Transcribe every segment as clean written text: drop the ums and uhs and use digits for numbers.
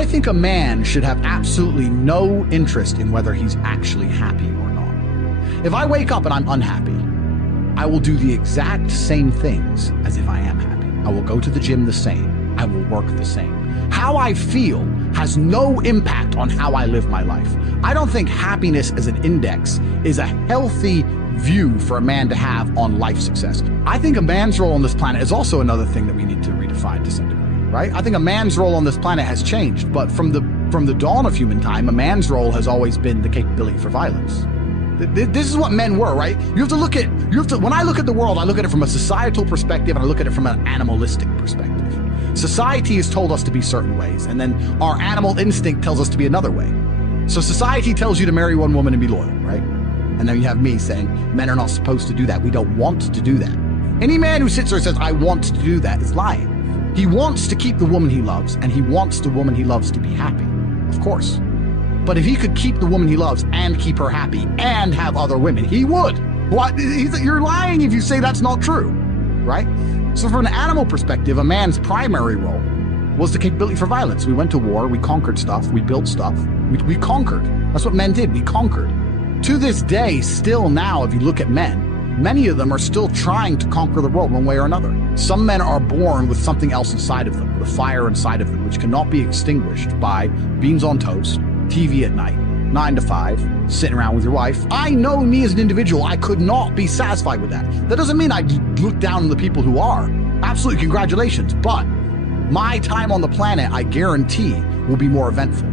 I think a man should have absolutely no interest in whether he's actually happy or not. If I wake up and I'm unhappy, I will do the exact same things as if I am happy. I will go to the gym the same. I will work the same. How I feel has no impact on how I live my life. I don't think happiness as an index is a healthy view for a man to have on life success. I think a man's role on this planet is also another thing that we need to redefine to some degree, right? I think a man's role on this planet has changed, but from the dawn of human time, a man's role has always been the capability for violence. This is what men were, right? When I look at the world, I look at it from a societal perspective and I look at it from an animalistic perspective. Society has told us to be certain ways, and then our animal instinct tells us to be another way. So society tells you to marry one woman and be loyal, right? And then you have me saying, men are not supposed to do that. We don't want to do that. Any man who sits there and says, I want to do that is lying. He wants to keep the woman he loves, and he wants the woman he loves to be happy, of course. But if he could keep the woman he loves and keep her happy and have other women, he would. What? You're lying if you say that's not true, right? So from an animal perspective, a man's primary role was the capability for violence. We went to war, we conquered stuff, we built stuff, we conquered. That's what men did, we conquered. To this day, still now, if you look at men, many of them are still trying to conquer the world one way or another. Some men are born with something else inside of them, with a fire inside of them, which cannot be extinguished by beans on toast, TV at night, 9 to 5, sitting around with your wife. I know me as an individual, I could not be satisfied with that. That doesn't mean I look down on the people who are. Absolutely, congratulations. But my time on the planet, I guarantee, will be more eventful.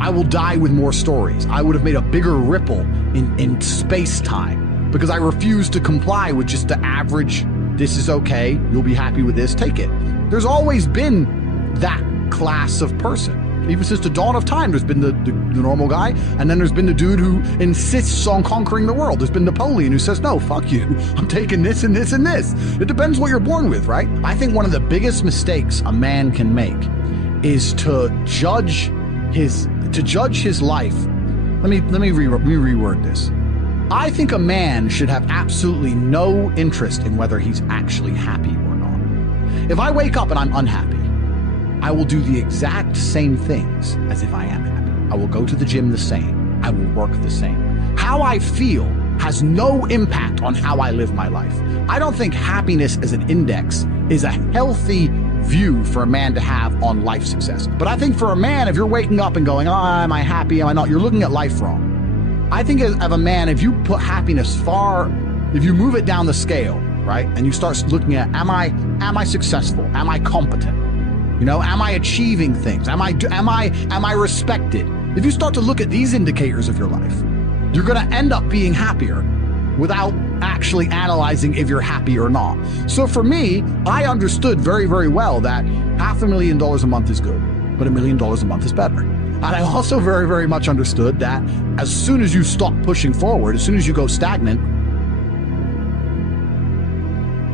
I will die with more stories. I would have made a bigger ripple in space-time because I refuse to comply with just the average, this is okay, you'll be happy with this, take it. There's always been that class of person. Even since the dawn of time, there's been the normal guy, and then there's been the dude who insists on conquering the world. There's been Napoleon who says, no, fuck you. I'm taking this and this and this. It depends what you're born with, right? I think one of the biggest mistakes a man can make is to judge his life. Let me reword this. I think a man should have absolutely no interest in whether he's actually happy or not. If I wake up and I'm unhappy, I will do the exact same things as if I am happy. I will go to the gym the same. I will work the same. How I feel has no impact on how I live my life. I don't think happiness as an index is a healthy view for a man to have on life success. But I think for a man, if you're waking up and going, oh, am I happy? Am I not? You're looking at life wrong. I think of a man, if you put happiness if you move it down the scale, right? And you start looking at, am I successful? Am I competent? You know, am I achieving things? Am I respected? If you start to look at these indicators of your life, you're going to end up being happier without actually analyzing if you're happy or not. So for me, I understood very, very well that $500,000 a month is good, but $1 million a month is better. And I also very, very much understood that as soon as you stop pushing forward, as soon as you go stagnant,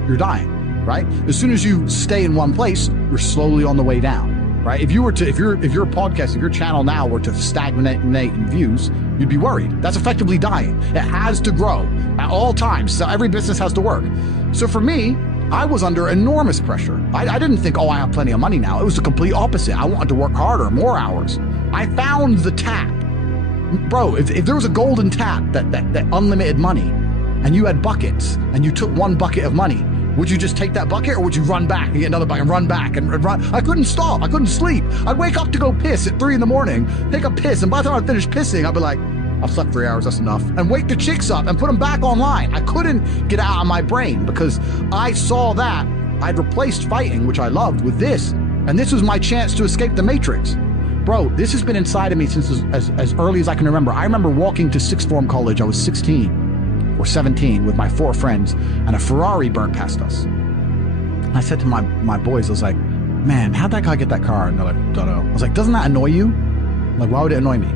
you're dying. Right? As soon as you stay in one place, you're slowly on the way down, right? If your podcast, if your channel now were to stagnate in views, you'd be worried. That's effectively dying. It has to grow at all times. So every business has to work. So for me, I was under enormous pressure. I didn't think, oh, I have plenty of money now. It was the complete opposite. I wanted to work harder, more hours. I found the tap. Bro, if there was a golden tap that unlimited money and you had buckets and you took one bucket of money, would you just take that bucket or would you run back and get another bucket and run back and run? I couldn't stop. I couldn't sleep. I'd wake up to go piss at 3 a.m, take a piss. And by the time I finished pissing, I'd be like, I've slept 3 hours, that's enough. And wake the chicks up and put them back online. I couldn't get out of my brain because I saw that I'd replaced fighting, which I loved, with this. And this was my chance to escape the matrix. Bro, this has been inside of me since as early as I can remember. I remember walking to sixth form college. I was 16 or 17 with my 4 friends, and a Ferrari burnt past us. I said to my boys, I was like, man, how'd that guy get that car? And they're like, don't know. I was like, doesn't that annoy you? I'm like, why would it annoy me?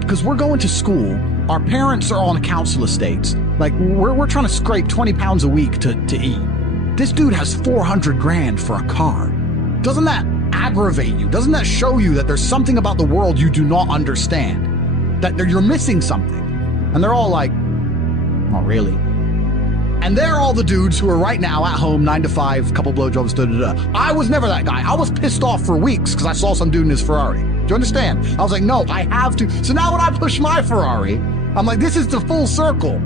Because we're going to school. Our parents are on council estates. Like, we're trying to scrape 20 pounds a week to eat. This dude has 400 grand for a car. Doesn't that aggravate you? Doesn't that show you that there's something about the world you do not understand? That you're missing something? And they're all like, not really. And they're all the dudes who are right now at home, 9 to 5, couple blowjobs, da-da-da. I was never that guy. I was pissed off for weeks because I saw some dude in his Ferrari. Do you understand? I was like, no, I have to. So now when I push my Ferrari, I'm like, this is the full circle.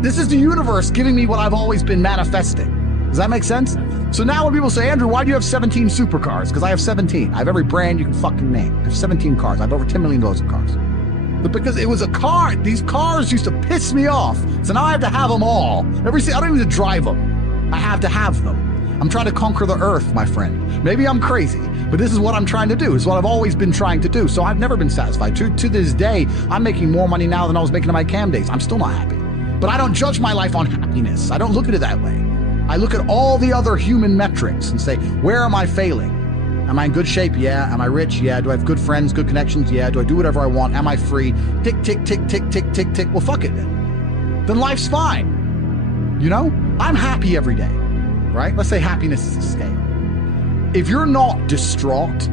This is the universe giving me what I've always been manifesting. Does that make sense? So now when people say, Andrew, why do you have 17 supercars? Because I have 17. I have every brand you can fucking name. I have 17 cars. I have over $10 million of cars. But because it was a car, these cars used to piss me off. So now I have to have them all. I don't even drive them. I have to have them. I'm trying to conquer the earth, my friend. Maybe I'm crazy, but this is what I'm trying to do. It's what I've always been trying to do. So I've never been satisfied. To this day, I'm making more money now than I was making in my cam days. I'm still not happy. But I don't judge my life on happiness. I don't look at it that way. I look at all the other human metrics and say, where am I failing? Am I in good shape? Yeah. Am I rich? Yeah. Do I have good friends, good connections? Yeah. Do I do whatever I want? Am I free? Tick, tick, tick, tick, tick, tick, tick. Well, fuck it then. Then life's fine. You know? I'm happy every day, right? Let's say happiness is a scale. If you're not distraught,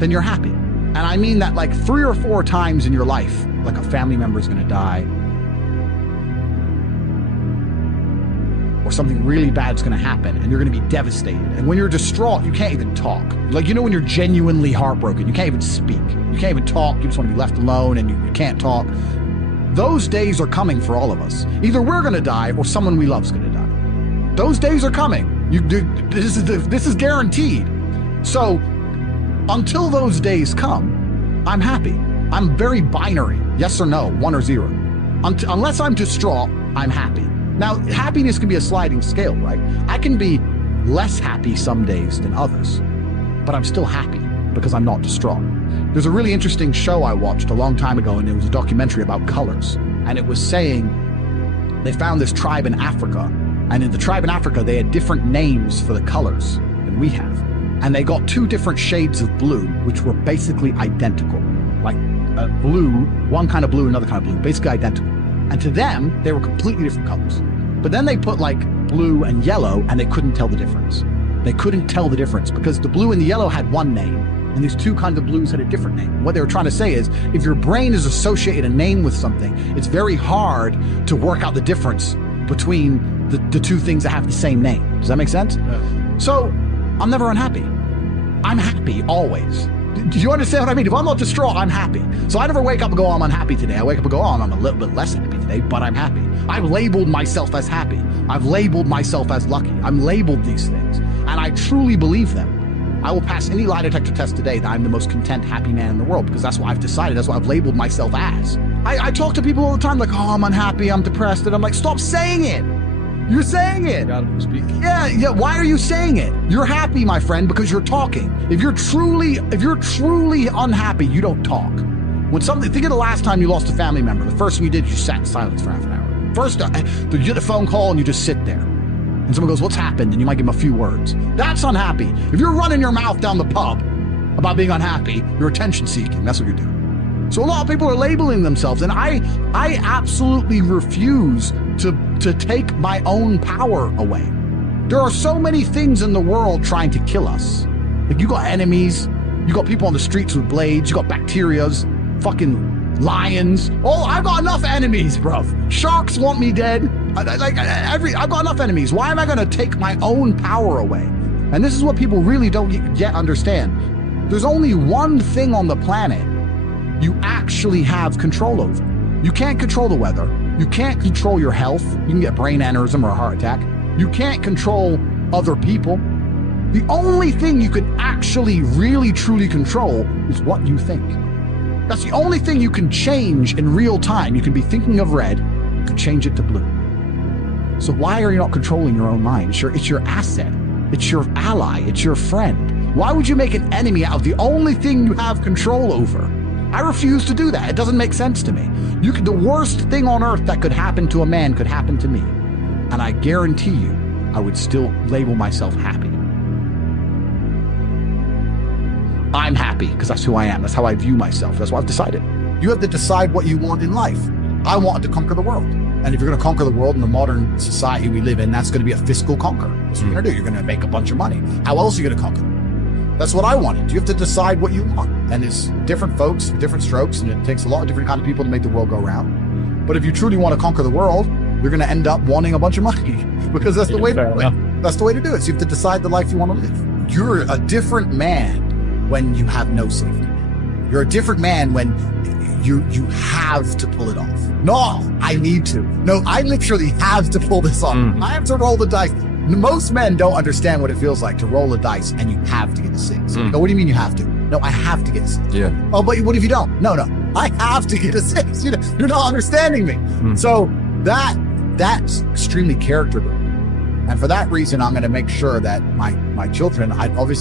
then you're happy. And I mean that like 3 or 4 times in your life, like a family member is going to die, or something really bad is going to happen and you're going to be devastated. And when you're distraught, you can't even talk. Like, you know, when you're genuinely heartbroken, you can't even speak. You can't even talk. You just want to be left alone and you can't talk. Those days are coming for all of us. Either we're going to die or someone we love is going to die. Those days are coming. This is guaranteed. So until those days come, I'm happy. I'm very binary. Yes or no, 1 or 0. Unless I'm distraught, I'm happy. Now, happiness can be a sliding scale, right? I can be less happy some days than others, but I'm still happy because I'm not distraught. There's a really interesting show I watched a long time ago, and it was a documentary about colors. And it was saying they found this tribe in Africa, and in the tribe in Africa, they had different names for the colors than we have. And they got 2 different shades of blue, which were basically identical. Like blue, one kind of blue, another kind of blue, basically identical. And to them, they were completely different colors. But then they put like blue and yellow, and they couldn't tell the difference. They couldn't tell the difference because the blue and the yellow had one name, and these 2 kinds of blues had a different name. What they were trying to say is, if your brain is associated a name with something, it's very hard to work out the difference between the 2 things that have the same name. Does that make sense? Yeah. So I'm never unhappy. I'm happy always. Do you understand what I mean? If I'm not distraught, I'm happy. So I never wake up and go, oh, I'm unhappy today. I wake up and go, oh, I'm a little bit less happy today, but I'm happy. I've labeled myself as happy. I've labeled myself as lucky. I'm labeled these things, and I truly believe them. I will pass any lie detector test today that I'm the most content, happy man in the world, because that's what I've decided. That's what I've labeled myself as. I talk to people all the time like, oh, I'm unhappy, I'm depressed, and I'm like, stop saying it. You're saying it. Yeah. Why are you saying it? You're happy, my friend, because you're talking. If you're truly unhappy, you don't talk. Think of the last time you lost a family member. The first thing you did, you sat in silence for half an hour. First, you get a phone call and you just sit there. And someone goes, what's happened? And you might give them a few words. That's unhappy. If you're running your mouth down the pub about being unhappy, you're attention seeking. That's what you're doing. So a lot of people are labeling themselves, and I absolutely refuse to take my own power away. There are so many things in the world trying to kill us. Like, you got enemies, you got people on the streets with blades, you got bacterias, fucking lions. Oh, I've got enough enemies, bruv. Sharks want me dead. I've got enough enemies. Why am I gonna take my own power away? And this is what people really don't yet understand. There's only one thing on the planet you actually have control over. You can't control the weather. You can't control your health. You can get brain aneurysm or a heart attack. You can't control other people. The only thing you can actually really truly control is what you think. That's the only thing you can change in real time. You can be thinking of red, you can change it to blue. So why are you not controlling your own mind? It's your asset. It's your ally. It's your friend. Why would you make an enemy out of the only thing you have control over? I refuse to do that. It doesn't make sense to me. The worst thing on earth that could happen to a man could happen to me. And I guarantee you, I would still label myself happy. I'm happy because that's who I am. That's how I view myself. That's what I've decided. You have to decide what you want in life. I want to conquer the world. And if you're going to conquer the world in the modern society we live in, that's going to be a fiscal conquer. That's what you're going to do. You're going to make a bunch of money. How else are you going to conquer? That's what I wanted. You have to decide what you want. And it's different folks, different strokes, and it takes a lot of different kinds of people to make the world go round. But if you truly want to conquer the world, you're going to end up wanting a bunch of money because that's the way to do it. That's the way to do it. So you have to decide the life you want to live. You're a different man when you have no safety. You're a different man when you have to pull it off. No, I need to. No, I literally have to pull this off. I have to roll the dice. Most men don't understand what it feels like to roll a dice and you have to get a 6. No, what do you mean you have to? No, I have to get a 6. Yeah. Oh, but what if you don't? No, I have to get a 6. You're not understanding me. So that's extremely character building. And for that reason, I'm going to make sure that my children, another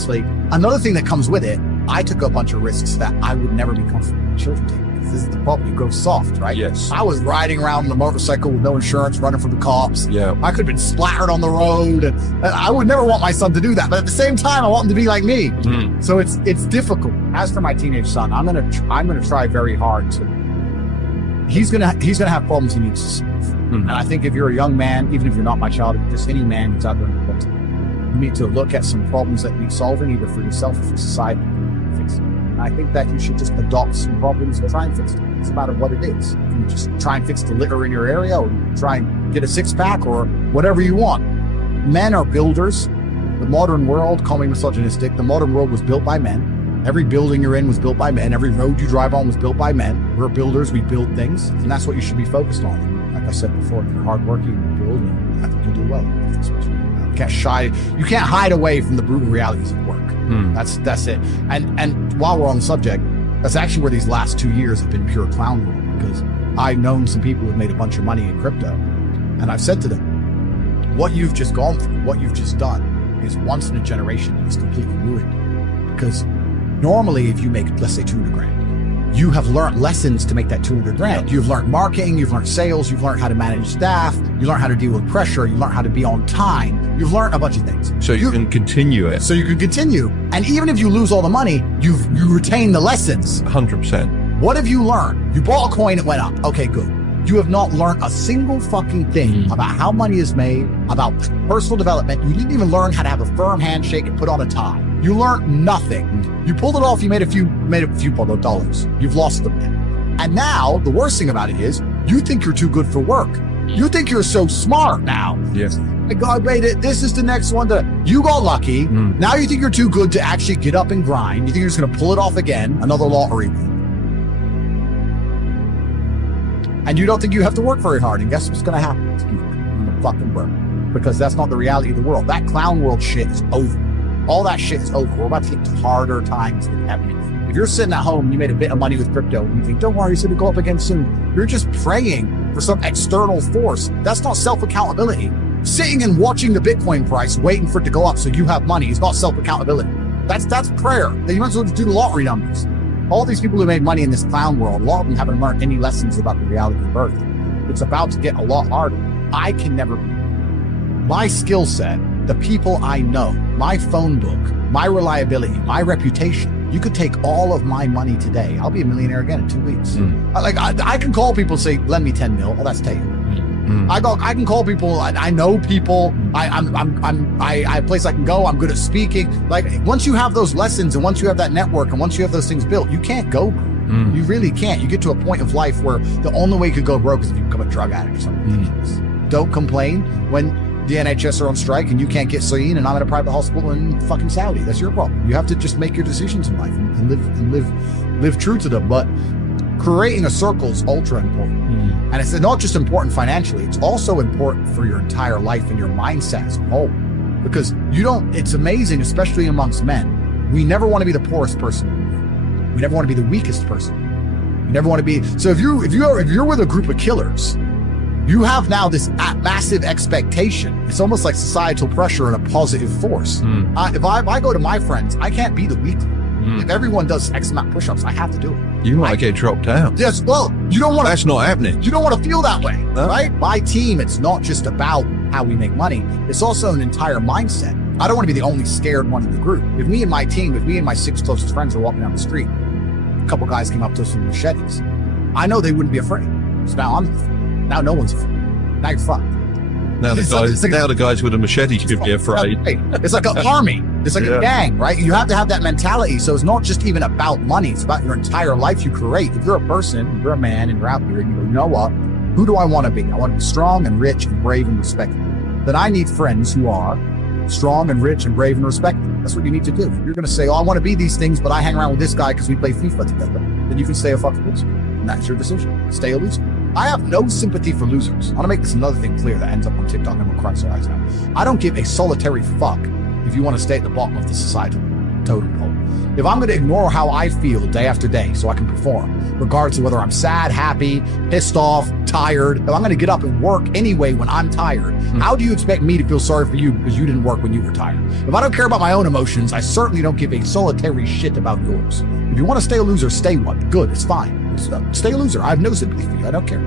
thing that comes with it, I took a bunch of risks that I would never be comfortable with children taking. This is the problem. You go soft, right? Yes. I was riding around on a motorcycle with no insurance, running from the cops. Yeah. I could have been splattered on the road. And I would never want my son to do that. But at the same time, I want him to be like me. So it's difficult. As for my teenage son, I'm gonna try very hard to. He's gonna have problems he needs to solve. And I think if you're a young man, even if you're not my child, if just any man who's out there in the world, you need to look at some problems that need solving, either for yourself or for society. I think that you should just adopt some problems and try and fix them. It's a matter of what it is. You just try and fix the litter in your area, or try and get a 6-pack, or whatever you want. Men are builders. The modern world, call me misogynistic, the modern world was built by men. Every building you're in was built by men. Every road you drive on was built by men. We're builders, we build things, and that's what you should be focused on. And like I said before, if you're hardworking, you build, and I think you'll do well. That's what you do. You can't hide away from the brutal realities of work. That's it. And while we're on the subject, that's actually where these last 2 years have been pure clown world, because I've known some people who've made a bunch of money in crypto, and I've said to them, what you've just gone through, what you've just done is once in a generation, and it's completely ruined. Because normally if you make, let's say, 200 grand, you have learned lessons to make that 200 grand. You've learned marketing, you've learned sales, you've learned how to manage staff, you learn how to deal with pressure, you learn how to be on time, you've learned a bunch of things. So you can continue it. So you can continue. And even if you lose all the money, you retain the lessons. 100%. What have you learned? You bought a coin, it went up. Okay, good. You have not learned a single fucking thing about how money is made, about personal development. You didn't even learn how to have a firm handshake and put on a tie. You learned nothing. You pulled it off, you made a few dollars. You've lost them. And now, the worst thing about it is, you think you're too good for work. You think you're so smart now. Yes. God made it. This is the next one. You got lucky. Now you think you're too good to actually get up and grind. You think you're just going to pull it off again. Another lottery. And you don't think you have to work very hard. And guess what's going to happen? It's going to fucking work. Because that's not the reality of the world. That clown world shit is over. All that shit is over. We're about to get to harder times than ever. If you're sitting at home, you made a bit of money with crypto, and you think, don't worry, it's going to go up again soon. You're just praying for some external force. That's not self-accountability. Sitting and watching the Bitcoin price, waiting for it to go up so you have money is not self-accountability. That's prayer. You might as well just do the lottery numbers. All these people who made money in this clown world, a lot of them haven't learned any lessons about the reality of birth. It's about to get a lot harder. I can never be. My skill set, the people I know, my phone book, my reliability, my reputation. You could take all of my money today. I'll be a millionaire again in 2 weeks. I can call people and say, lend me 10 mil. Oh, that's Tate. I can call people. I know people. I have a place I can go. I'm good at speaking. Like, once you have those lessons, and once you have that network, and once you have those things built, you can't go broke. You really can't. You get to a point of life where the only way you could go broke is if you become a drug addict or something ridiculous. Don't complain when the NHS are on strike and you can't get seen, and I'm in a private hospital in fucking Saudi. That's your problem. You have to just make your decisions in life and live true to them. But creating a circle is ultra important. And it's not just important financially, it's also important for your entire life and your mindset as a whole. Because it's amazing, especially amongst men. We never want to be the poorest person. We never want to be the weakest person. We never want to be. So if you're with a group of killers, you have now this massive expectation. It's almost like societal pressure and a positive force. If I go to my friends, I can't be the weak. If everyone does X amount of push-ups, I have to do it. You might get dropped out. Yes, well, you don't want to. That's not happening. You don't want to feel that way, right? My team, it's not just about how we make money. It's also an entire mindset. I don't want to be the only scared one in the group. If me and my 6 closest friends are walking down the street, a couple guys came up to us with machetes, I know they wouldn't be afraid. So now no one's afraid. Now you're fucked. Now the guys with a machete should be afraid. It's like an army. It's like a gang, right? You have to have that mentality. So it's not just even about money. It's about your entire life you create. If you're a person, if you're a man, and you're out here and you go, you know what? Who do I want to be? I want to be strong and rich and brave and respected. Then I need friends who are strong and rich and brave and respected. That's what you need to do. If you're going to say, oh, I want to be these things, but I hang around with this guy because we play FIFA together, then you can stay a fucking loser. And that's your decision. Stay a loser. I have no sympathy for losers. I want to make this another thing clear that ends up on TikTok and will cross your eyes now. I don't give a solitary fuck if you want to stay at the bottom of the societal totem pole. If I'm going to ignore how I feel day after day so I can perform, regardless of whether I'm sad, happy, pissed off, tired, if I'm going to get up and work anyway when I'm tired, how do you expect me to feel sorry for you because you didn't work when you were tired? If I don't care about my own emotions, I certainly don't give a solitary shit about yours. If you want to stay a loser, stay one. Good, it's fine. Stay a loser. I have no sympathy for you. I don't care.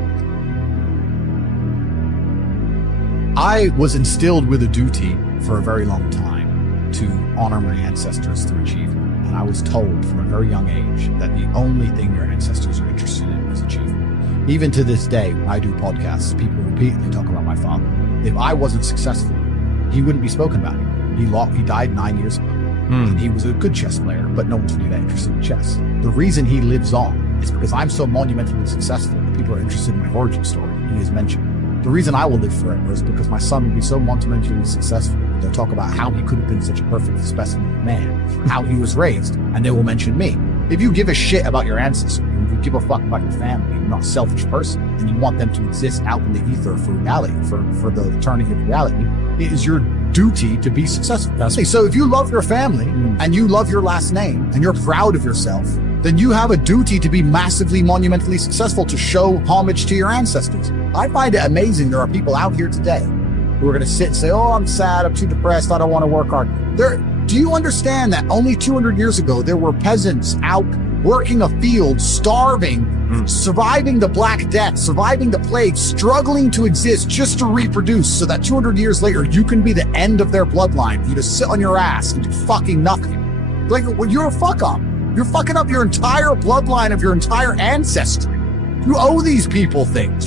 I was instilled with a duty for a very long time to honor my ancestors through achievement. And I was told from a very young age that the only thing your ancestors are interested in is achievement. Even to this day, when I do podcasts, people repeatedly talk about my father. If I wasn't successful, he wouldn't be spoken about. He died 9 years ago. And he was a good chess player, but no one's really that interested in chess. The reason he lives on is because I'm so monumentally successful that people are interested in my origin story. He is mentioned. The reason I will live forever is because my son will be so monumentally successful. They'll talk about how he could have been such a perfect specimen of man, how he was raised, and they will mention me. If you give a shit about your ancestors, if you give a fuck about your family, you're not a selfish person, and you want them to exist out in the ether for reality, for the eternity of reality, it is your duty to be successful. So if you love your family and you love your last name and you're proud of yourself, then you have a duty to be massively, monumentally successful, to show homage to your ancestors. I find it amazing there are people out here today who are going to sit and say, oh, I'm sad, I'm too depressed, I don't want to work hard. Do you understand that only 200 years ago, there were peasants out working a field, starving, surviving the Black Death, surviving the plague, struggling to exist just to reproduce so that 200 years later, you can be the end of their bloodline, for you to sit on your ass and do fucking nothing. Like, well, you're a fuck up. You're fucking up your entire bloodline of your entire ancestry. You owe these people things.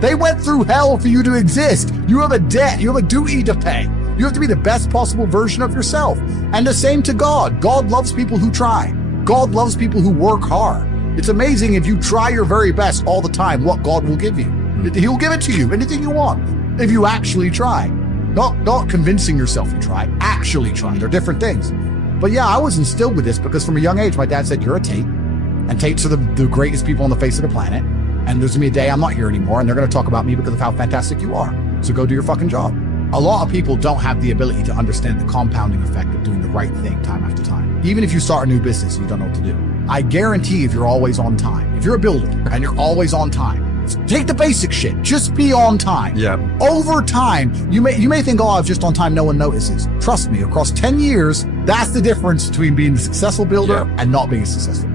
They went through hell for you to exist. You have a debt. You have a duty to pay. You have to be the best possible version of yourself. And the same to God. God loves people who try. God loves people who work hard. It's amazing if you try your very best all the time, what God will give you. He'll give it to you, anything you want, if you actually try. Not convincing yourself you try, actually try. They're different things. But yeah, I was instilled with this because from a young age, my dad said, you're a Tate. And Tates are the greatest people on the face of the planet. And there's gonna be a day I'm not here anymore, and they're gonna talk about me because of how fantastic you are. So go do your fucking job. A lot of people don't have the ability to understand the compounding effect of doing the right thing time after time. Even if you start a new business and you don't know what to do. I guarantee if you're always on time, if you're a builder and you're always on time, take the basic shit, just be on time. Yeah. Over time, you may think, oh, I'm just on time, no one notices. Trust me, across 10 years, that's the difference between being a successful builder and not being successful.